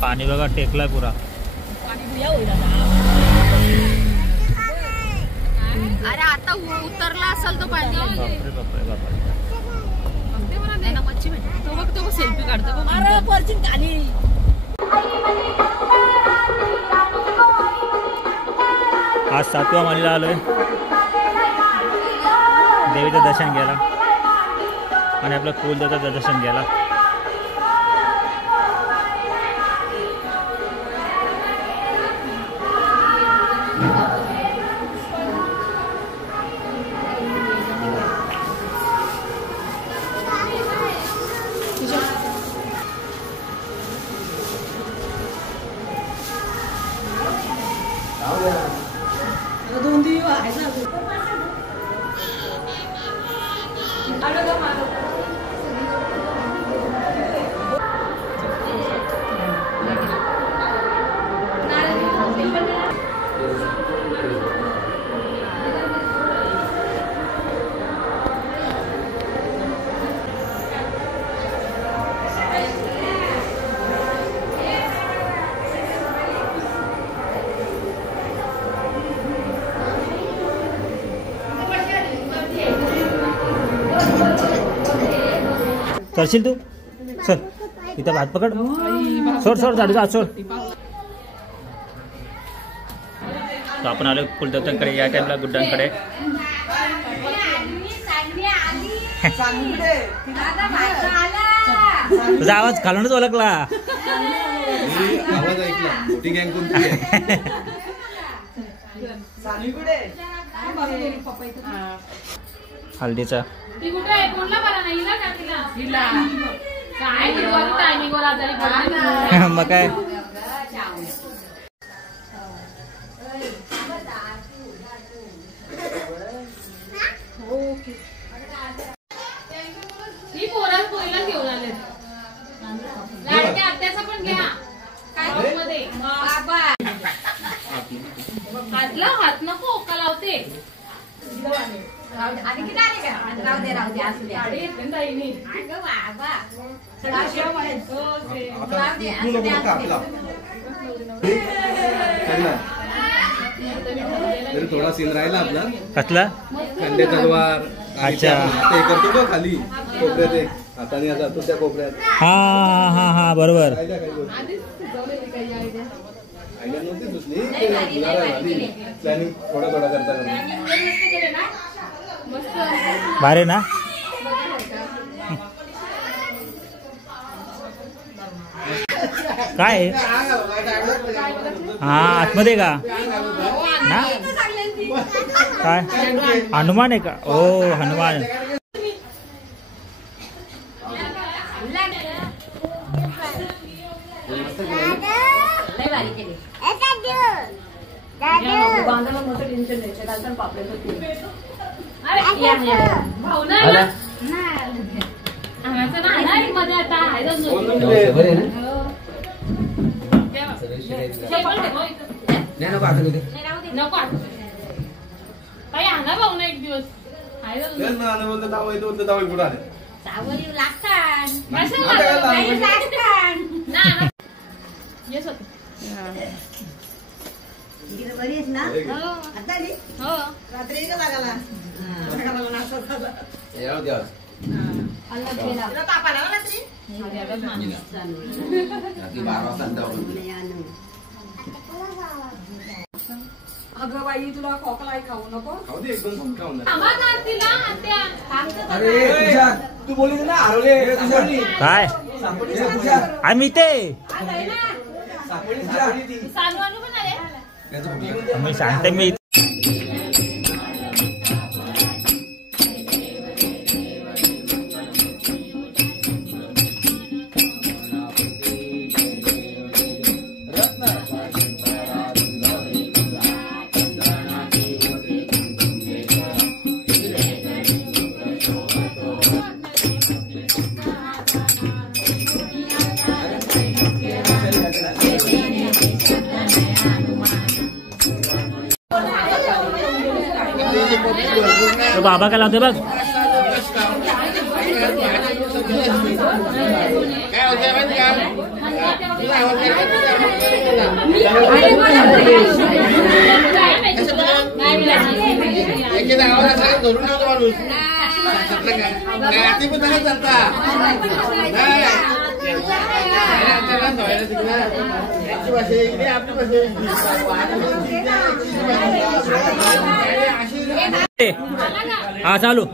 पाणी बघा टेकलाय पुरा. अरे आता उतरला असेल तो पाणी. बापरे बापरे बापरे. मच्छी भेटते तो बघ, तो सेल्फी काढतो. आज 7व्या मालीला आलोय देवीचं दर्शन घ्यायला आणि आपलं कुलदेवताचं दर्शन घ्यायला. करशील तू? सर इथं भात पकड. सोड सोड झाडूचा हात सोड. तर आपण आलो कुलदेवतांकडे या टाइमला गुड्डांकडे. तुझा आवाज खालूनच ओळखला. आवाज ऐकला. मोठी गँग कोणती आहे? हल्दीचा मग काय. आत्याचा पण घ्या काय मध्ये हात नको का लावते. थोडा सीन राहिला आपला. कसला? खंडे तलवार. अच्छा ते करतो बघ खाली कोपऱ्यात हाताने जातो त्या कोपऱ्यात. हा हा हा बरोबर. आयडिया नव्हती दुसरी. प्लॅनिंग थोडा थोडा करता भारी ना. काय हा आतमध्ये का ना काय हनुमान आहे का? ओ हनुमान. एक दिवस अगं बाई तुला खोकला खाऊ नको. तू बोली ना हरवले काय आम्ही ते मी सांगते. मी तो बाबा काय लावते बघ. काय होते एकेदा आवाज असा धरून ठेवतो माणूस ती पण तसंच चालता यांची भाषा वेगळी आपली भाषा वेगळी हा चालू.